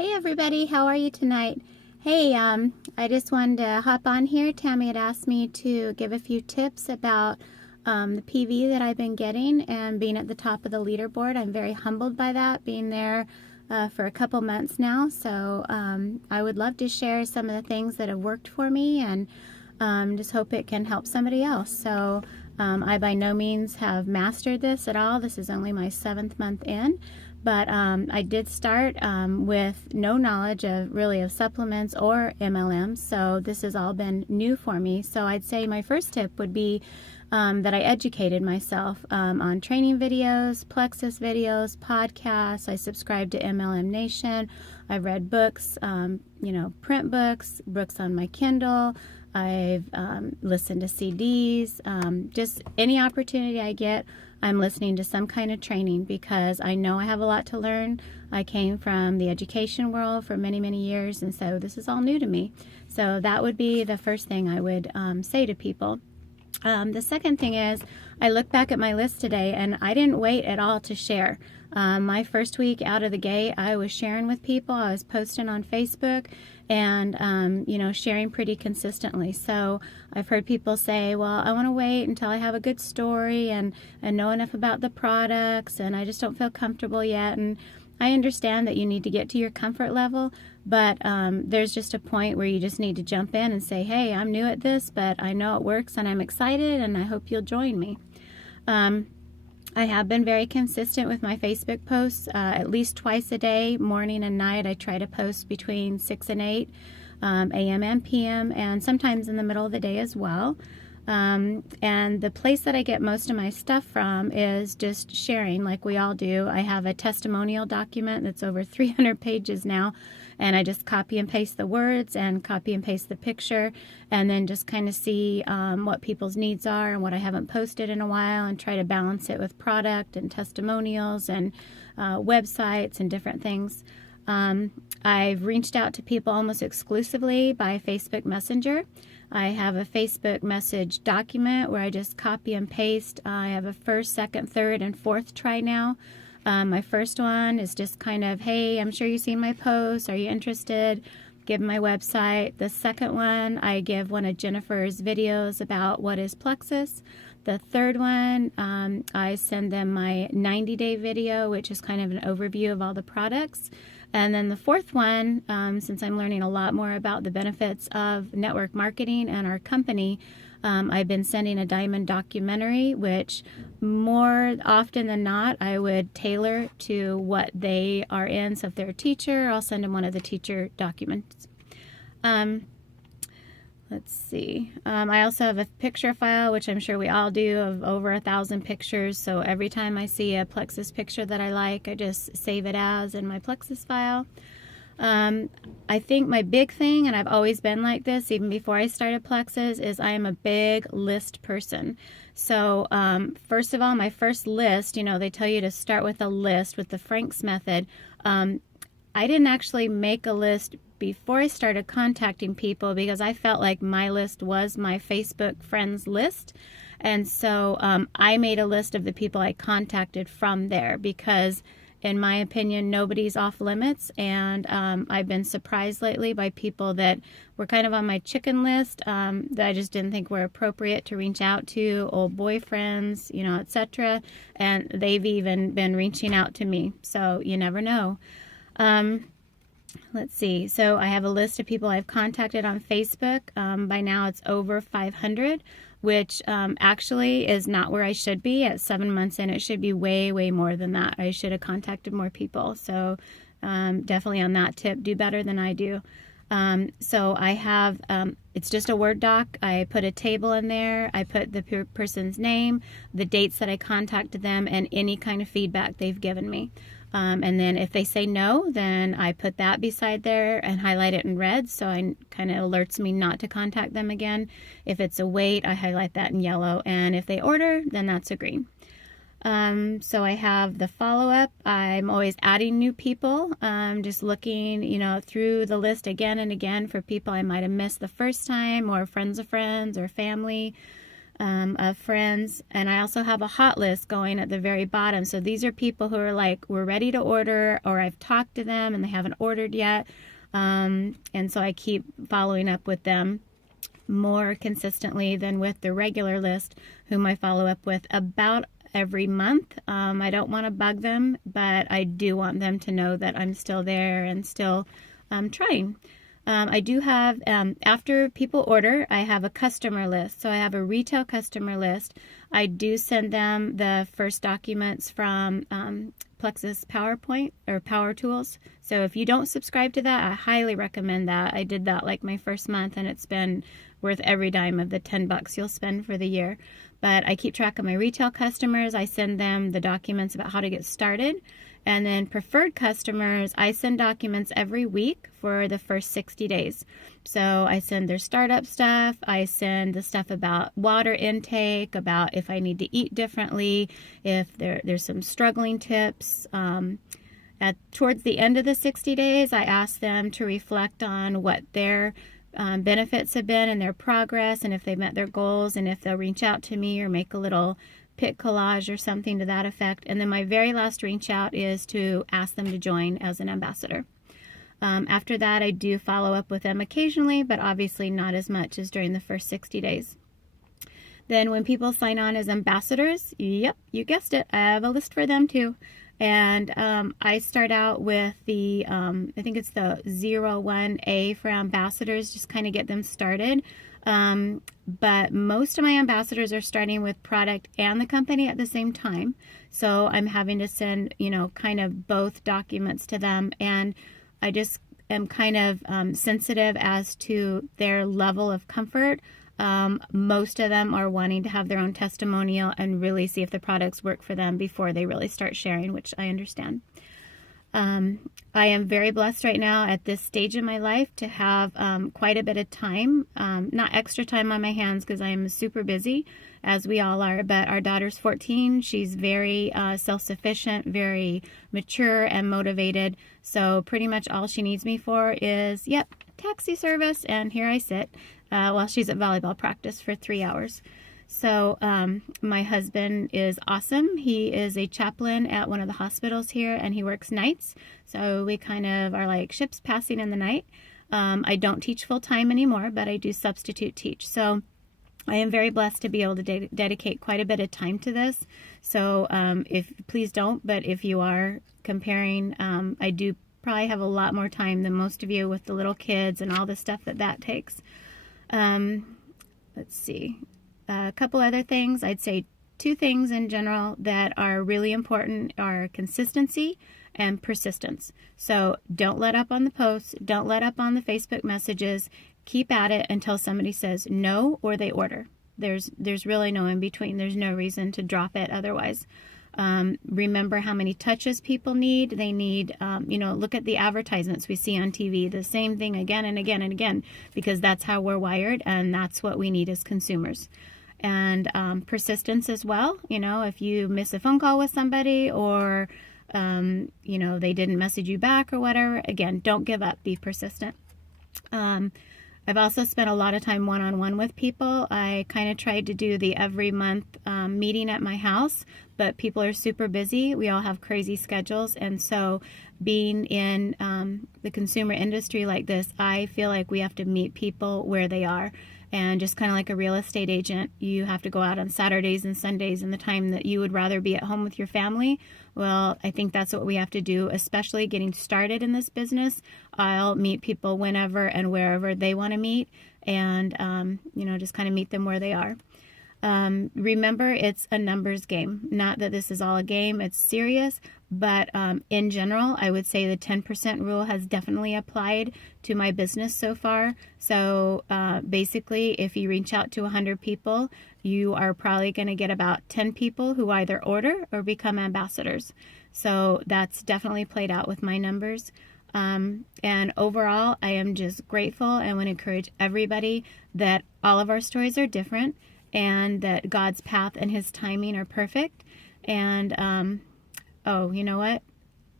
Hey everybody, how are you tonight? Hey, I just wanted to hop on here. Tammy had asked me to give a few tips about the PV that I've been getting and being at the top of the leaderboard. I'm very humbled by that, being there for a couple months now. So I would love to share some of the things that have worked for me and just hope it can help somebody else. So I by no means have mastered this at all. This is only my 7th month in. But I did start with no knowledge of supplements or MLMs, so this has all been new for me. So I'd say my first tip would be that I educated myself on training videos, Plexus videos, podcasts. I subscribed to MLM Nation. I've read books, print books, books on my Kindle. I've listened to CDs. Just any opportunity I get, I'm listening to some kind of training because I know I have a lot to learn. I came from the education world for many, many years, and so this is all new to me. So that would be the first thing I would say to people. The second thing is I look back at my list today and I didn't wait at all to share. My first week out of the gate, I was sharing with people. I was posting on Facebook and, sharing pretty consistently. So I've heard people say, well, I want to wait until I have a good story and know enough about the products, and I just don't feel comfortable yet. And I understand that you need to get to your comfort level, but there's just a point where you just need to jump in and say, hey, I'm new at this, but I know it works and I'm excited and I hope you'll join me. I have been very consistent with my Facebook posts, at least twice a day, morning and night. I try to post between 6 and 8 a.m. and p.m. and sometimes in the middle of the day as well. And the place that I get most of my stuff from is just sharing like we all do. I have a testimonial document that's over 300 pages now, and I just copy and paste the words and copy and paste the picture and then just kind of see what people's needs are and what I haven't posted in a while and try to balance it with product and testimonials and websites and different things. I've reached out to people almost exclusively by Facebook Messenger. I have a Facebook message document where I just copy and paste. I have a first, second, third, and fourth try now. My first one is just kind of, hey, I'm sure you've seen my posts. Are you interested? Give my website. The second one, I give one of Jennifer's videos about what is Plexus. The third one, I send them my 90-day video, which is kind of an overview of all the products. And then the fourth one, since I'm learning a lot more about the benefits of network marketing and our company, I've been sending a diamond documentary, which more often than not, I would tailor to what they are in. So if they're a teacher, I'll send them one of the teacher documents. Let's see. I also have a picture file, which I'm sure we all do, of over 1,000 pictures. So every time I see a Plexus picture that I like, I just save it as in my Plexus file. I think my big thing, and I've always been like this even before I started Plexus, is I am a big list person. So first of all, my first list, they tell you to start with a list with the Frank's method. I didn't actually make a list before I started contacting people because I felt like my list was my Facebook friends list. And so I made a list of the people I contacted from there because, in my opinion, nobody's off limits. And I've been surprised lately by people that were kind of on my chicken list that I just didn't think were appropriate to reach out to, old boyfriends, etc. And they've even been reaching out to me. So you never know. Let's see. So I have a list of people I've contacted on Facebook. By now it's over 500, which actually is not where I should be. At 7 months in, it should be way, way more than that. I should have contacted more people. So definitely on that tip, do better than I do. So I have, it's just a Word doc. I put a table in there. I put the person's name, the dates that I contacted them, and any kind of feedback they've given me. And then if they say no, then I put that beside there and highlight it in red, so it kind of alerts me not to contact them again. If it's a wait, I highlight that in yellow, and if they order, then that's a green. So I have the follow-up. I'm always adding new people, just looking, through the list again and again for people I might have missed the first time, or friends of friends or family. of friends, and I also have a hot list going at the very bottom. So these are people who are like, we're ready to order, or I've talked to them and they haven't ordered yet. And so I keep following up with them more consistently than with the regular list, whom I follow up with about every month. I don't want to bug them, but I do want them to know that I'm still there and still trying. I do have, after people order, I have a customer list. So I have a retail customer list. I do send them the first documents from Plexus PowerPoint or Power Tools. So if you don't subscribe to that, I highly recommend that. I did that like my first month, and it's been worth every dime of the $10 you'll spend for the year. But I keep track of my retail customers. I send them the documents about how to get started. And then preferred customers, I send documents every week for the first 60 days. So I send their startup stuff. I send the stuff about water intake, about if I need to eat differently, if there's some struggling tips. Towards the end of the 60 days, I ask them to reflect on what their benefits have been and their progress, and if they've met their goals, and if they'll reach out to me or make a little pic collage or something to that effect. And then my very last reach out is to ask them to join as an ambassador. After that, I do follow up with them occasionally, but obviously not as much as during the first 60 days. Then when people sign on as ambassadors, yep, you guessed it, I have a list for them too. And I start out with the, I think it's the 01A for ambassadors, just kind of get them started. But most of my ambassadors are starting with product and the company at the same time. So I'm having to send, kind of both documents to them. And I just am kind of sensitive as to their level of comfort. Most of them are wanting to have their own testimonial and really see if the products work for them before they really start sharing, which I understand. I am very blessed right now at this stage in my life to have quite a bit of time, not extra time on my hands because I am super busy, as we all are, but our daughter's 14. She's very self-sufficient, very mature and motivated. So pretty much all she needs me for is, taxi service, and here I sit while she's at volleyball practice for 3 hours. So my husband is awesome. He is a chaplain at one of the hospitals here, and he works nights. So we kind of are like ships passing in the night. I don't teach full time anymore, but I do substitute teach. So I am very blessed to be able to dedicate quite a bit of time to this. So please don't, but if you are comparing, I do probably have a lot more time than most of you with the little kids and all the stuff that takes. Let's see. A couple other things. I'd say 2 things in general that are really important are consistency and persistence. So don't let up on the posts. Don't let up on the Facebook messages. Keep at it until somebody says no or they order. There's really no in between. There's no reason to drop it otherwise. Remember how many touches people need. They need, look at the advertisements we see on TV, the same thing again and again and again, because that's how we're wired and that's what we need as consumers. And persistence as well. If you miss a phone call with somebody or, they didn't message you back or whatever, again, don't give up. Be persistent. I've also spent a lot of time one-on-one with people. I kind of tried to do the every month meeting at my house, but people are super busy. We all have crazy schedules. And so being in the consumer industry like this, I feel like we have to meet people where they are. And just kind of like a real estate agent, you have to go out on Saturdays and Sundays and the time that you would rather be at home with your family. Well, I think that's what we have to do, especially getting started in this business. I'll meet people whenever and wherever they want to meet and, just kind of meet them where they are. Remember, it's a numbers game. Not that this is all a game, it's serious, but in general, I would say the 10% rule has definitely applied to my business so far. So basically, if you reach out to 100 people, you are probably going to get about 10 people who either order or become ambassadors. So that's definitely played out with my numbers. And overall, I am just grateful and would encourage everybody that all of our stories are different and that God's path and his timing are perfect. And, you know what?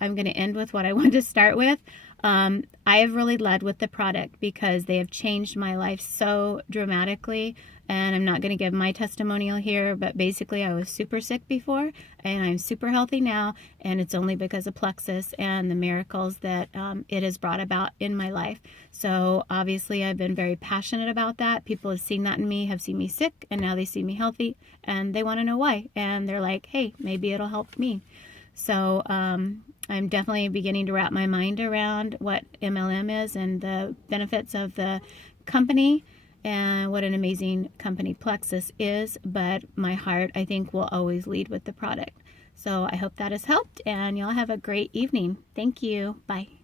I'm going to end with what I wanted to start with. I have really led with the product because they have changed my life so dramatically and I'm not going to give my testimonial here, but basically I was super sick before, and I'm super healthy now, and it's only because of Plexus and the miracles that it has brought about in my life. So obviously I've been very passionate about that. People have seen that in me, have seen me sick, and now they see me healthy, and they want to know why, and they're like, hey, maybe it'll help me. So I'm definitely beginning to wrap my mind around what MLM is and the benefits of the company and what an amazing company Plexus is. But my heart, I think, will always lead with the product. So I hope that has helped, and y'all have a great evening. Thank you. Bye.